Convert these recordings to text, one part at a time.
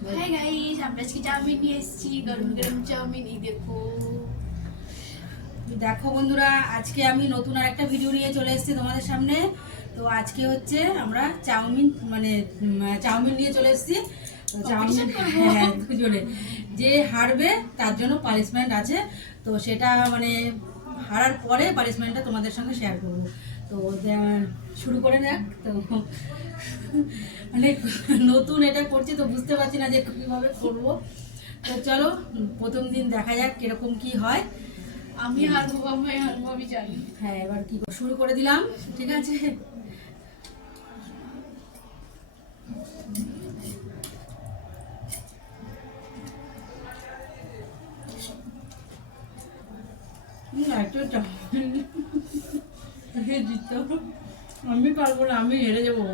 Hi guys, আমরা আজকে chowmein নিয়ে এসেছি, গরম গরম চাউমিন। এই দেখো দেখো বন্ধুরা, আজকে আমি নতুন আর একটা ভিডিও নিয়ে চলে এসেছি তোমাদের সামনে। তো আজকে হচ্ছে আমরা চাউমিন নিয়ে চলে এসেছি। তো চাউমিন দুজনে যে হারবে তার জন্য পানিশমেন্ট আছে। তো সেটা হারার পরে পানিশমেন্টটা তোমাদের সঙ্গে শেয়ার করবো। তো শুরু করে দেখ। তো নতুন এটা করছি, তো বুঝতে পারছি না যে কীভাবে করবো। তো চলো প্রথম দিন দেখা যাক কিরকম কি হয়। আমি হারবো, আমি জানি। হ্যাঁ, এবার কি শুরু করে দিলাম, ঠিক আছে। আমি পারবো না, আমি হেরে যাবো।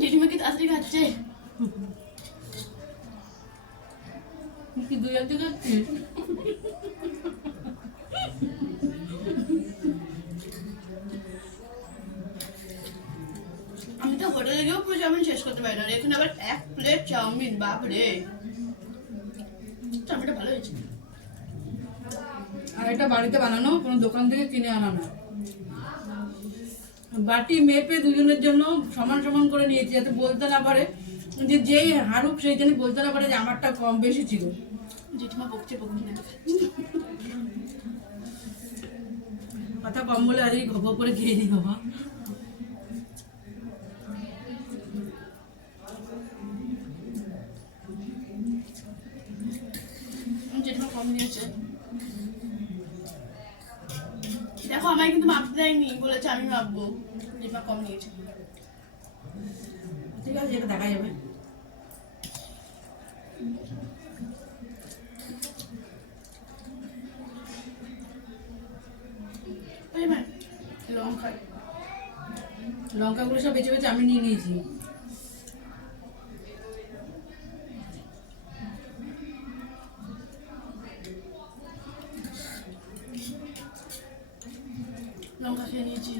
জেঠিমা কি তাড়াতাড়ি খাচ্ছে? কি দুই এক দিকে আমি তো হোটেলে গিয়েও পুরো চাউমিন শেষ করতে পারি না, এখানে আবার 1 প্লেট চাউমিন। বাপরে, চাউমিনটা ভালো হয়েছে। আর এটা বাড়িতে বানানো, কোনো দোকান থেকে কিনে আনা না। বাটি মেপে দুজনের জন্য সমান সমান করে নিয়েছি, যাতে বলতে না পারে যে যেই হারুক সেই জন্য বলতে না পারে যে আমারটা কম বেশি ছিল। জেঠিমা বকছে না, কথা কম বলে আজকে ঘপ করে খেয়ে নি বাবা। জেঠিমা কম নিয়েছে। দেখো, আমায় কিন্তু মাপতে দেয়নি, বলেছে আমি মাপবো। জেঠিমা কম নিয়েছে। ঠিক আছে, এটা দেখা যাবে। লঙ্কাগুলো সব বেছে বেছে আমি নিয়ে নিয়েছি। লঙ্কা খেয়ে নিয়েছি।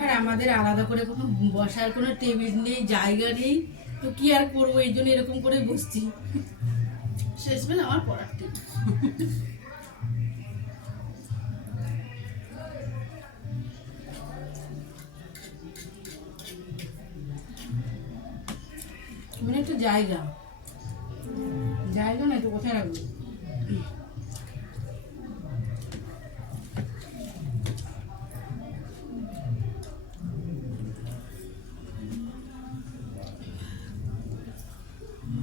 আর আমাদের আলাদা করে কোনো বসার কোনো টেবিল নেই, জায়গা নেই, তো কি আর করবো, এই জন্য এরকম করে বসছি। শেষ বেলা আমার পড়ার টেবিল। একটু জায়গা না, একটু কোথায় রাখবো।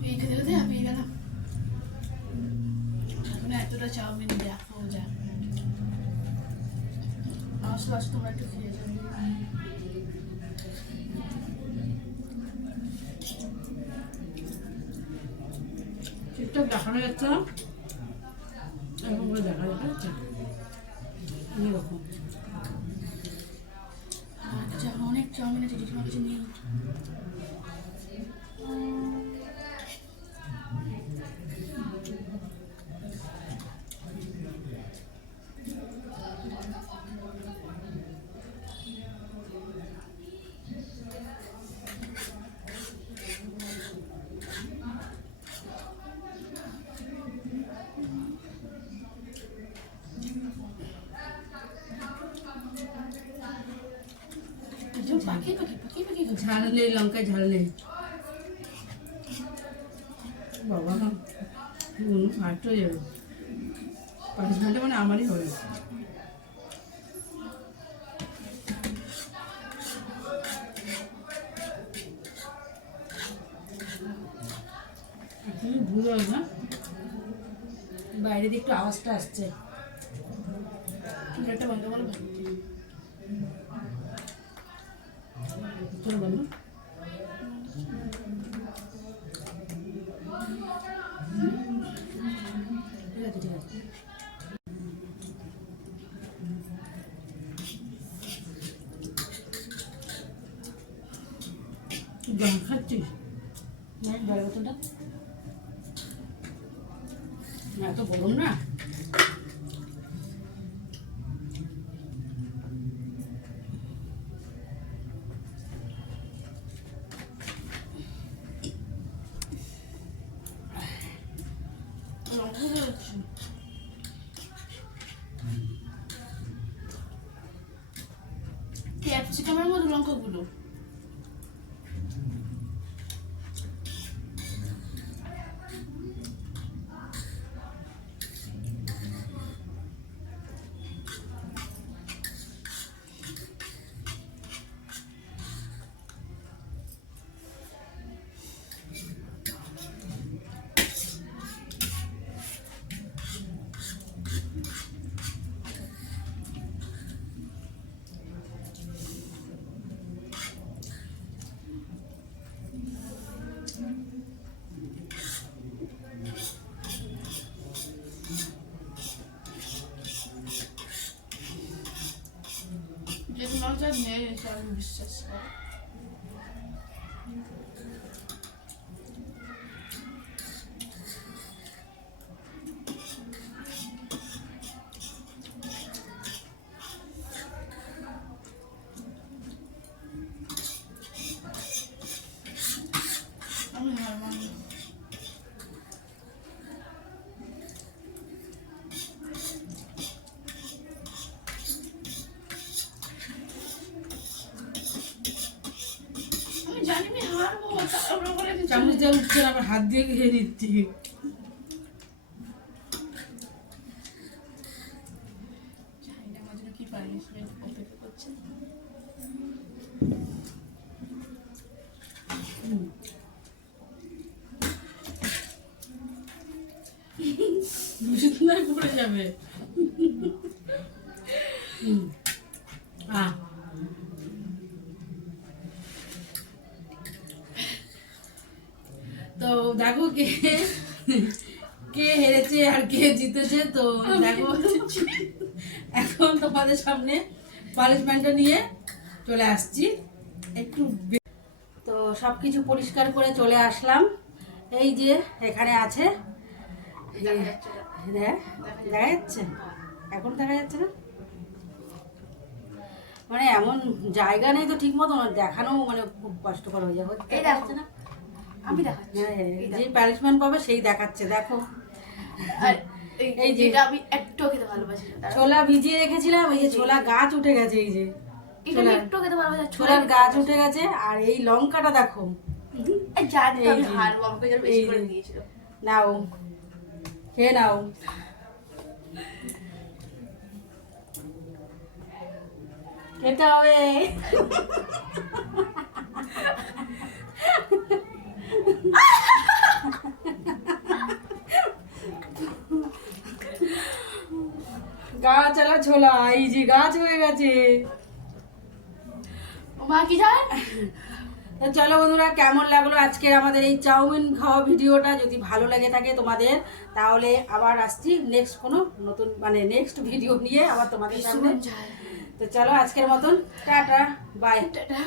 এই খেতে খেতে হাঁপিয়ে গেলাম। এতটা চাউমিন দেখো যা আসলে তোমরা একটু খেয়ে যাবে। ঠিকঠাক দেখানো যাচ্ছে না, এরকম করে দেখা যাচ্ছে এরকম। আচ্ছা, অনেক চাউমিন আছে, জেঠিমার কাছে নেই। ঝাল নেই, লঙ্কায় ঝাল নেই বাবা। ফার্স্ট হয়ে যাবে, পানিশমেন্টটা আমারই হবে। ভুল হবে না, বাইরে দিয়ে একটু আওয়াজটা আসছে। একটা বন্ধ করো, চলো বন্ধু। ঠিক আছে, ঠিক আছে। জল খাচ্ছিস জল বোতলটা এত গরম না লঙ্কা বেরোচ্ছে। ক্যাপসিকামের মতো লঙ্কাগুলো। যে মজা নেই আমি বিশ্বাস করি। আমি হার মানি। আমি জানি আমি হারবো, তারপরে বলে দিচ্ছি। চামচ দিয়ে উঠছে আবার হাত দিয়ে খেয়ে নিচ্ছি জানি না আমার জন্য কি পানিশমেন্ট অপেক্ষা করছে। দূষিত না পড়ে যাবে তো দেখো কে কে হেরেছে আর কে জিতেছে তো দেখো এখন তোমাদের সামনে পানিশমেন্টটা নিয়ে চলে আসছি একটু তো সব কিছু পরিষ্কার করে চলে আসলাম এই যে এখানে আছে দেখা যাচ্ছে এখন দেখা যাচ্ছে না মানে এমন জায়গা নেই তো ঠিক মতো দেখানো মানে খুব কষ্টকর হয়ে যাবে এই দেখো না আমি দেখাচ্ছি। যে পানিশমেন্ট পাবে সেই দেখাচ্ছে দেখো আর এই যে এটা আমি একটু খেতে ভালোবাসি না। ছোলা ভিজিয়ে রেখেছিলাম এই যে ছোলা গাছ উঠে গেছে এই যে এটা আমি একটু খেতে ভালোবাসি না। ছোলার গাছ উঠে গেছে আর এই লঙ্কাটা দেখো জানি আমি এই যে, হারবো, আমাকে যেন বেশি করে দিয়েছিল। নাও খেয়ে নাও খেতে হবে গাছ আলা ছোলা এই যে গাছ হয়ে গেছে ও মা কি যায়? তো চলো বন্ধুরা কেমন লাগলো আজকের আমাদের এই চাউমিন খাওয়া ভিডিওটা যদি ভালো লেগে থাকে তোমাদের তাহলে আবার আসছি নেক্সট কোনো নতুন মানে নেক্সট ভিডিও নিয়ে আবার তোমাদের সামনে। তো চলো আজকের মতন টাটা বাই। টাটা।